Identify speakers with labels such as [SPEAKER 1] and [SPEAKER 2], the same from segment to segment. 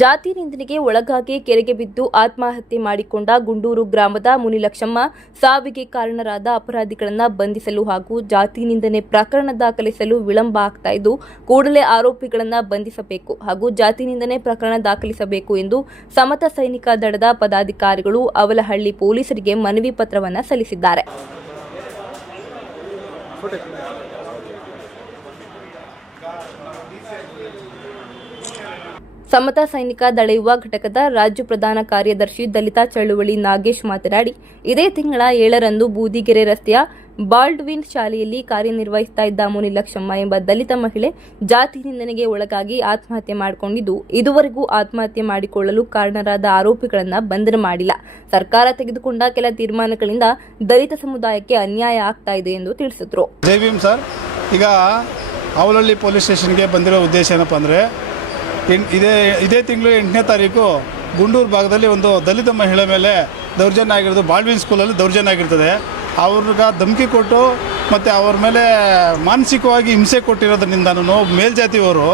[SPEAKER 1] ಜಾತಿ ನಿಂದನೆಗೆ ಒಳಗಾಗಿ ಕೆರೆಗೆ ಬಿದ್ದು ಆತ್ಮಹತ್ಯೆ ಮಾಡಿಕೊಂಡ ಗುಂಡೂರು ಗ್ರಾಮದ ಮುನಿಲಕ್ಷಮ್ಮ ಸಾವಿಗೆ ಕಾರಣರಾದ ಅಪರಾಧಿಗಳನ್ನು ಬಂಧಿಸಲು ಹಾಗೂ ಜಾತಿ ನಿಂದನೆ ಪ್ರಕರಣ ದಾಖಲಿಸಲು ವಿಳಂಬ ಆಗ್ತಾ ಇದ್ದು, ಕೂಡಲೇ ಆರೋಪಿಗಳನ್ನು ಬಂಧಿಸಬೇಕು ಹಾಗೂ ಜಾತಿ ನಿಂದನೆ ಪ್ರಕರಣ ದಾಖಲಿಸಬೇಕು ಎಂದು ಸಮತ ಸೈನಿಕ ದಳದ ಪದಾಧಿಕಾರಿಗಳು ಅವಲಹಳ್ಳಿ ಪೊಲೀಸರಿಗೆ ಮನವಿ ಪತ್ರವನ್ನು ಸಲ್ಲಿಸಿದ್ದಾರೆ. ಸಮತಾ ಸೈನಿಕ ದಳೆಯುವ ಘಟಕದ ರಾಜ್ಯ ಪ್ರಧಾನ ಕಾರ್ಯದರ್ಶಿ ದಲಿತ ಚಳುವಳಿ ನಾಗೇಶ್ ಮಾತನಾಡಿ, ಇದೇ ತಿಂಗಳ ಏಳರಂದು ಬೂದಿಗೆರೆ ರಸ್ತೆಯ ಬಾಲ್ಡ್ವಿನ್ ಶಾಲೆಯಲ್ಲಿ ಕಾರ್ಯನಿರ್ವಹಿಸ್ತಾ ಇದ್ದ ಮುನಿಲಕ್ಷಮ್ಮ ಎಂಬ ದಲಿತ ಮಹಿಳೆ ಜಾತಿ ನಿಂದನೆಗೆ ಒಳಗಾಗಿ ಆತ್ಮಹತ್ಯೆ ಮಾಡಿಕೊಂಡಿದ್ದು, ಇದುವರೆಗೂ ಆತ್ಮಹತ್ಯೆ ಮಾಡಿಕೊಳ್ಳಲು ಕಾರಣರಾದ ಆರೋಪಿಗಳನ್ನು ಬಂಧನ ಮಾಡಿಲ್ಲ. ಸರ್ಕಾರ ತೆಗೆದುಕೊಂಡ ಕೆಲ ತೀರ್ಮಾನಗಳಿಂದ ದಲಿತ ಸಮುದಾಯಕ್ಕೆ ಅನ್ಯಾಯ ಆಗ್ತಾ ಇದೆ ಎಂದು ತಿಳಿಸಿದ್ರು.
[SPEAKER 2] ಈಗ ಅವಲಹಳ್ಳಿ ಪೊಲೀಸ್ ಸ್ಟೇಷನ್ಗೆ ಬಂದಿರೋ ಉದ್ದೇಶ ಏನಪ್ಪ ಅಂದರೆ ಇದೇ ಇದೇ ತಿಂಗಳು ಎಂಟನೇ ತಾರೀಕು ಗುಂಡೂರು ಭಾಗದಲ್ಲಿ ಒಂದು ದಲಿತ ಮಹಿಳೆ ಮೇಲೆ ದೌರ್ಜನ್ಯ ಆಗಿರೋದು ಬಾಳ್ವಿನ್ ಸ್ಕೂಲಲ್ಲಿ ದೌರ್ಜನ್ಯ ಆಗಿರ್ತದೆ. ಅವ್ರಿಗೆ ಧಮಕಿ ಕೊಟ್ಟು ಮತ್ತು ಅವ್ರ ಮೇಲೆ ಮಾನಸಿಕವಾಗಿ ಹಿಂಸೆ ಕೊಟ್ಟಿರೋದ್ರಿಂದನೂ ಮೇಲ್ಜಾತಿಯವರು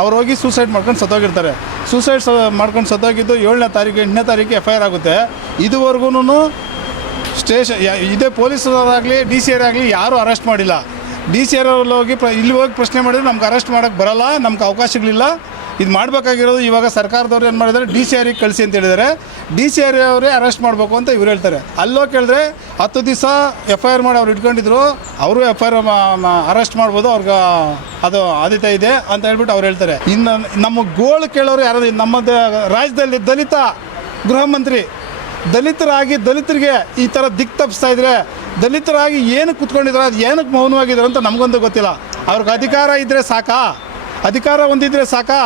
[SPEAKER 2] ಅವ್ರು ಹೋಗಿ ಸೂಸೈಡ್ ಮಾಡ್ಕೊಂಡು ಸತ್ತೋಗಿರ್ತಾರೆ. ಸೂಸೈಡ್ ಸ ಮಾಡ್ಕೊಂಡು ಸತ್ತೋಗಿದ್ದು ಏಳನೇ ತಾರೀಕು, ಎಂಟನೇ ತಾರೀಕು ಎಫ್ ಐ ಆರ್ ಆಗುತ್ತೆ. ಇದುವರೆಗೂ ಸ್ಟೇಷನ್ ಇದೇ ಪೊಲೀಸರಾಗಲಿ, ಡಿ ಸಿ ಆಗಲಿ ಯಾರೂ ಅರೆಸ್ಟ್ ಮಾಡಿಲ್ಲ. ಡಿ ಸಿ ಆರಲ್ಲಿ ಹೋಗಿ ಪ್ರ ಇಲ್ಲಿ ಹೋಗಿ ಪ್ರಶ್ನೆ ಮಾಡಿದ್ರೆ ನಮ್ಗೆ ಅರೆಸ್ಟ್ ಮಾಡೋಕ್ಕೆ ಬರಲ್ಲ, ನಮ್ಗೆ ಅವಕಾಶಗಳಿಲ್ಲ. ಇದು ಮಾಡಬೇಕಾಗಿರೋದು ಇವಾಗ ಸರ್ಕಾರದವ್ರು ಏನು ಮಾಡಿದ್ದಾರೆ? ಡಿ ಸಿ ಆರಿಗೆ ಕಳಿಸಿ ಅಂತ ಹೇಳಿದ್ದಾರೆ. ಡಿ ಸಿ ಆರ್ ಅವರೇ ಅರೆಸ್ಟ್ ಮಾಡಬೇಕು ಅಂತ ಇವ್ರು ಹೇಳ್ತಾರೆ. ಅಲ್ಲೋ ಕೇಳಿದ್ರೆ ಹತ್ತು ದಿವಸ ಎಫ್ ಐ ಆರ್ ಮಾಡಿ ಅವ್ರು ಇಟ್ಕೊಂಡಿದ್ರು. ಅವರು ಎಫ್ ಐ ಆರ್ ಅರೆಸ್ಟ್ ಮಾಡ್ಬೋದು. ಅವ್ರಿಗೆ ಅದು ಆದಿತ್ಯ ಇದೆ ಅಂತ ಹೇಳ್ಬಿಟ್ಟು ಅವ್ರು ಹೇಳ್ತಾರೆ. ಇನ್ನು ನಮ್ಮ ಗೋಳು ಕೇಳೋರು ಯಾರು ನಮ್ಮ ರಾಜ್ಯದಲ್ಲಿ ದಲಿತ ಗೃಹ ಮಂತ್ರಿ, ದಲಿತರಾಗಿ ದಲಿತರಿಗೆ ಈ ಥರ ದಿಕ್ ತಪ್ಪಿಸ್ತಾ ಇದ್ರೆ, ದಲಿತರಾಗಿ ಏನು ಕುತ್ಕೊಂಡಿದ್ದಾರೆ ಅದು ಏನಕ್ಕೆ ಮೌನವಾಗಿದ್ರು ಅಂತ ನಮಗೊಂದು ಗೊತ್ತಿಲ್ಲ. ಅವ್ರಿಗೆ ಅಧಿಕಾರ ಇದ್ದರೆ ಸಾಕಾ? ಅಧಿಕಾರ ಹೊಂದಿದ್ರೆ ಸಾಕಾ?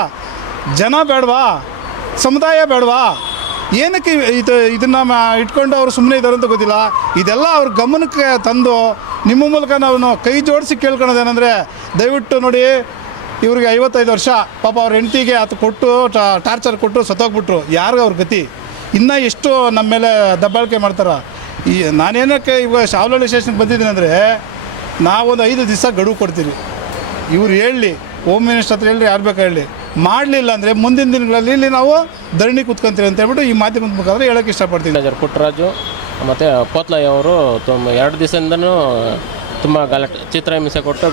[SPEAKER 2] ಜನ ಬೇಡವಾ? ಸಮುದಾಯ ಬೇಡವಾ? ಏನಕ್ಕೆ ಇದು ಇದನ್ನು ಇಟ್ಕೊಂಡು ಅವರು ಸುಮ್ಮನೆ ಇದ್ದಾರೆ ಅಂತ ಗೊತ್ತಿಲ್ಲ. ಇದೆಲ್ಲ ಅವ್ರ ಗಮನಕ್ಕೆ ತಂದು ನಿಮ್ಮ ಮೂಲಕ ನಾವು ಕೈ ಜೋಡಿಸಿ ಕೇಳ್ಕೊಳೋದೇನೆಂದರೆ, ದಯವಿಟ್ಟು ನೋಡಿ, ಇವ್ರಿಗೆ ಐವತ್ತೈದು ವರ್ಷ, ಪಾಪ ಅವ್ರ ಹೆಂಡತಿಗೆ ಅದು ಕೊಟ್ಟು ಟಾರ್ಚರ್ ಕೊಟ್ಟು ಸತ್ತೋಗ್ಬಿಟ್ರು. ಯಾರಿಗೂ ಅವ್ರ ಗತಿ? ಇನ್ನೂ ಎಷ್ಟು ನಮ್ಮ ಮೇಲೆ ದಬ್ಬಾಳಿಕೆ ಮಾಡ್ತಾರೆ? ಈ ನಾನೇನಕ್ಕೆ ಇವಾಗ ಶಾವಲಹಳ್ಳಿ ಸ್ಟೇಷನ್ಗೆ ಬಂದಿದ್ದೀನಿ ಅಂದರೆ ನಾವೊಂದು ಐದು ದಿವಸ ಗಡುವು ಕೊಡ್ತೀವಿ. ಇವ್ರು ಹೇಳಲಿ ಹೋಮ್ ಮಿನಿಸ್ಟರ್ ಹತ್ರ ಹೇಳಿ ಯಾರು ಬೇಕಾ ಹೇಳಿ? ಮಾಡಲಿಲ್ಲ ಅಂದರೆ ಮುಂದಿನ ದಿನಗಳಲ್ಲಿ ಇಲ್ಲಿ ನಾವು ಧರಣಿ ಕೂತ್ಕೊಂತೀವಿ ಅಂತ ಹೇಳ್ಬಿಟ್ಟು ಈ ಮಾಧ್ಯಮದ ಮುಖಾಂತರ ಹೇಳೋಕ್ಕೆ ಇಷ್ಟಪಡ್ತೀನಿ.
[SPEAKER 3] ಸರ್ ಪುಟ್ಟರಾಜು ಮತ್ತು ಪೋತ್ಲಯ್ಯ ಅವರು ತುಂಬ ಎರಡು ದಿವಸದಿಂದನೂ ತುಂಬ ಗಲಾಟೆ ಚಿತ್ರಹಿಂಸೆ ಕೊಟ್ಟು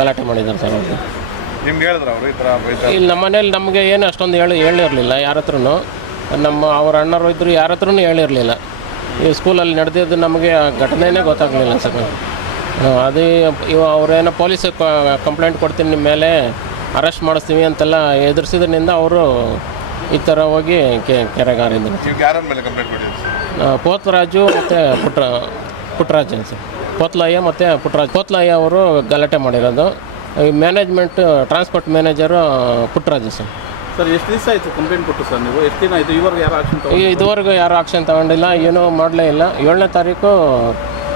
[SPEAKER 3] ಗಲಾಟೆ ಮಾಡಿದ್ದಾರೆ ಸರ್ ಅವರು.
[SPEAKER 4] ನಿಮ್ಗೆ ಹೇಳಿದ್ರು ಅವರು ಈ ಥರ
[SPEAKER 3] ಇಲ್ಲಿ ನಮ್ಮ ಮನೇಲಿ ನಮಗೆ ಏನು ಅಷ್ಟೊಂದು ಹೇಳಿ ಹೇಳಿರಲಿಲ್ಲ ಯಾರ ಹತ್ರನೂ. ನಮ್ಮ ಅವ್ರ ಅಣ್ಣರು ಇದ್ದರು ಯಾರ ಹತ್ರನೂ ಹೇಳಿರಲಿಲ್ಲ. ಈ ಸ್ಕೂಲಲ್ಲಿ ನಡೆದಿದ್ದು ನಮಗೆ ಆ ಘಟನೆನೇ ಗೊತ್ತಾಗಲಿಲ್ಲ ಸರ್. ಅದೇ ಇವ ಅವರೇನೋ ಪೊಲೀಸ್ ಕಂಪ್ಲೇಂಟ್ ಕೊಡ್ತೀನಿ ನಿಮ್ಮ ಮೇಲೆ ಅರೆಸ್ಟ್ ಮಾಡಿಸ್ತೀವಿ ಅಂತೆಲ್ಲ ಎದುರಿಸಿದ್ರಿಂದ ಅವರು ಈ ಥರ ಹೋಗಿ ಕೆ ಕೆರೆಗಾರಿದ್ರು
[SPEAKER 4] ನೀವು ಯಾರ ಮೇಲೆ ಕಂಪ್ಲೇಂಟ್ ಮಾಡಿದ್ರಿ ಸರ್?
[SPEAKER 3] ಆ, ಪೋತ್ರಾಜು ಮತ್ತು ಪುಟ್ರ ಪುಟ್ಟರಾಜ್ ಸರ್. ಪೋತ್ಲಯ್ಯ ಮತ್ತು ಪುಟ್ಟರಾಜ್ ಪೋತ್ಲಯ್ಯ ಅವರು ಗಲಾಟೆ ಮಾಡಿರೋದು. ಈ management transport manager Puttaraju sir.
[SPEAKER 5] Sir ಎಷ್ಟು ದಿವಸ ಆಯಿತು ಕಂಪ್ಲೇಂಟ್ ಕೊಟ್ಟು ಸರ್ ನೀವು? ಎಷ್ಟು ದಿನ ಆಯಿತು? ಇವರು ಯಾರು ಆಕ್ಷನ್
[SPEAKER 3] ಇದುವರೆಗೂ ಯಾರು ಆಕ್ಷನ್ ತಗೊಂಡಿಲ್ಲ ಏನೂ ಮಾಡಲೇ ಇಲ್ಲ. ಏಳನೇ ತಾರೀಕು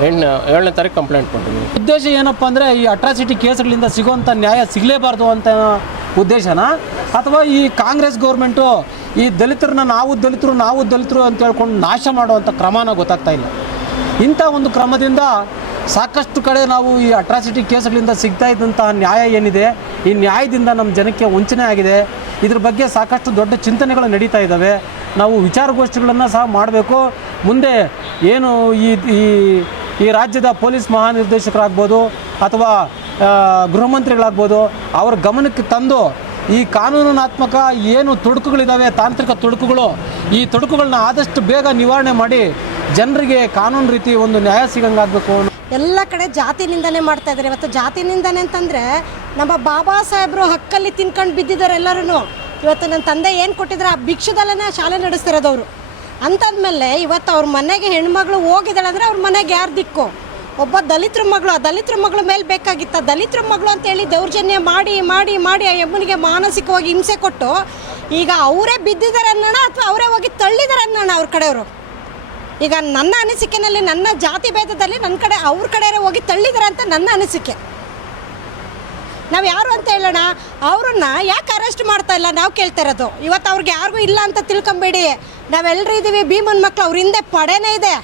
[SPEAKER 3] ಎಂಟು ಏಳನೇ ತಾರೀಕು ಕಂಪ್ಲೇಂಟ್ ಕೊಟ್ಟಿದ್ದೀವಿ
[SPEAKER 6] ಉದ್ದೇಶ ಏನಪ್ಪ ಅಂದರೆ ಈ ಅಟ್ರಾಸಿಟಿ ಕೇಸ್ಗಳಿಂದ ಸಿಗುವಂಥ ನ್ಯಾಯ ಸಿಗಲೇಬಾರ್ದು ಅಂತ ಉದ್ದೇಶನ? ಅಥವಾ ಈ ಕಾಂಗ್ರೆಸ್ ಗೌರ್ಮೆಂಟು ಈ ದಲಿತರನ್ನ ನಾವು ದಲಿತರು ನಾವು ದಲಿತರು ಅಂತ ಹೇಳ್ಕೊಂಡು ನಾಶ ಮಾಡುವಂಥ ಕ್ರಮನ ಗೊತ್ತಾಗ್ತಾ ಇಲ್ಲ. ಇಂಥ ಒಂದು ಕ್ರಮದಿಂದ ಸಾಕಷ್ಟು ಕಡೆ ನಾವು ಈ ಅಟ್ರಾಸಿಟಿ ಕೇಸ್ಗಳಿಂದ ಸಿಗ್ತಾ ಇದ್ದಂತಹ ನ್ಯಾಯ ಏನಿದೆ, ಈ ನ್ಯಾಯದಿಂದ ನಮ್ಮ ಜನಕ್ಕೆ ವಂಚನೆ ಆಗಿದೆ. ಇದ್ರ ಬಗ್ಗೆ ಸಾಕಷ್ಟು ದೊಡ್ಡ ಚಿಂತನೆಗಳು ನಡೀತಾ ಇದ್ದಾವೆ. ನಾವು ವಿಚಾರಗೋಷ್ಠಿಗಳನ್ನು ಸಹ ಮಾಡಬೇಕು. ಮುಂದೆ ಏನು ಈ ಈ ಈ ರಾಜ್ಯದ ಪೊಲೀಸ್ ಮಹಾನಿರ್ದೇಶಕರಾಗ್ಬೋದು ಅಥವಾ ಗೃಹ ಮಂತ್ರಿಗಳಾಗ್ಬೋದು ಅವರ ಗಮನಕ್ಕೆ ತಂದು ಈ ಕಾನೂನಾತ್ಮಕ ಏನು ತೊಡಕುಗಳಿದ್ದಾವೆ ತಾಂತ್ರಿಕ ತೊಡಕುಗಳು, ಈ ತೊಡಕುಗಳನ್ನ ಆದಷ್ಟು ಬೇಗ ನಿವಾರಣೆ ಮಾಡಿ ಜನರಿಗೆ ಕಾನೂನು ರೀತಿ ಒಂದು ನ್ಯಾಯ ಸಿಗಂಗಾಗಬೇಕು
[SPEAKER 7] ಎಲ್ಲ ಕಡೆ ಜಾತಿ ನಿಂದನೆ ಮಾಡ್ತಾ ಇದ್ದಾರೆ ಇವತ್ತು ಜಾತಿ ನಿಂದನೆ ಅಂತಂದರೆ ನಮ್ಮ ಬಾಬಾ ಸಾಹೇಬರು ಹಕ್ಕಲ್ಲಿ ತಿನ್ಕೊಂಡು ಬಿದ್ದಿದ್ದಾರೆ ಎಲ್ಲರೂ ಇವತ್ತು ನನ್ನ ತಂದೆ ಏನು ಕೊಟ್ಟಿದ್ರೆ ಆ ಭಿಕ್ಷದಲ್ಲೇ ಶಾಲೆ ನಡೆಸ್ತಿರೋದವರು ಅಂಥದ್ಮೇಲೆ ಇವತ್ತು ಅವ್ರ ಮನೆಗೆ ಹೆಣ್ಮಗಳು ಹೋಗಿದ್ದಾಳೆ ಅಂದರೆ ಅವ್ರ ಮನೆಗೆ ಯಾರು ದಿಕ್ಕು? ಒಬ್ಬ ದಲಿತ್ರ ಮಗಳು, ಆ ದಲಿತ್ರ ಮಗಳ ಮೇಲೆ ಬೇಕಾಗಿತ್ತು? ದಲಿತ್ರ ಮಗಳು ಅಂತೇಳಿ ದೌರ್ಜನ್ಯ ಮಾಡಿ ಮಾಡಿ ಮಾಡಿ ಆ ಯಮ್ಮನಿಗೆ ಮಾನಸಿಕವಾಗಿ ಹಿಂಸೆ ಕೊಟ್ಟು ಈಗ ಅವರೇ ಬಿದ್ದಿದ್ದಾರೆ ಅನ್ನೋಣ ಅಥವಾ ಅವರೇ ಹೋಗಿ ತಳ್ಳಿದ್ದಾರೆ ಅನ್ನೋಣ ಅವ್ರ ಕಡೆಯವರು? ಈಗ ನನ್ನ ಅನಿಸಿಕೆನಲ್ಲಿ, ನನ್ನ ಜಾತಿ ಭೇದದಲ್ಲಿ ನನ್ನ ಕಡೆ, ಅವ್ರ ಕಡೆ ಹೋಗಿ ತಳ್ಳಿದ್ದಾರೆ ಅಂತ ನನ್ನ ಅನಿಸಿಕೆ. ನಾವು ಯಾರು ಅಂತ ಹೇಳೋಣ? ಅವ್ರನ್ನ ಯಾಕೆ ಅರೆಸ್ಟ್ ಮಾಡ್ತಾ ಇಲ್ಲ, ನಾವು ಕೇಳ್ತಾ ಇರೋದು. ಇವತ್ತು ಅವ್ರಿಗೆ ಯಾರಿಗೂ ಇಲ್ಲ ಅಂತ ತಿಳ್ಕೊಂಬೇಡಿ. ನಾವೆಲ್ಲರೂ ಇದ್ದೀವಿ ಭೀಮನ್ ಮಕ್ಕಳು ಅವ್ರ ಹಿಂದೆ ಪಡೆನೇ ಇದೆ.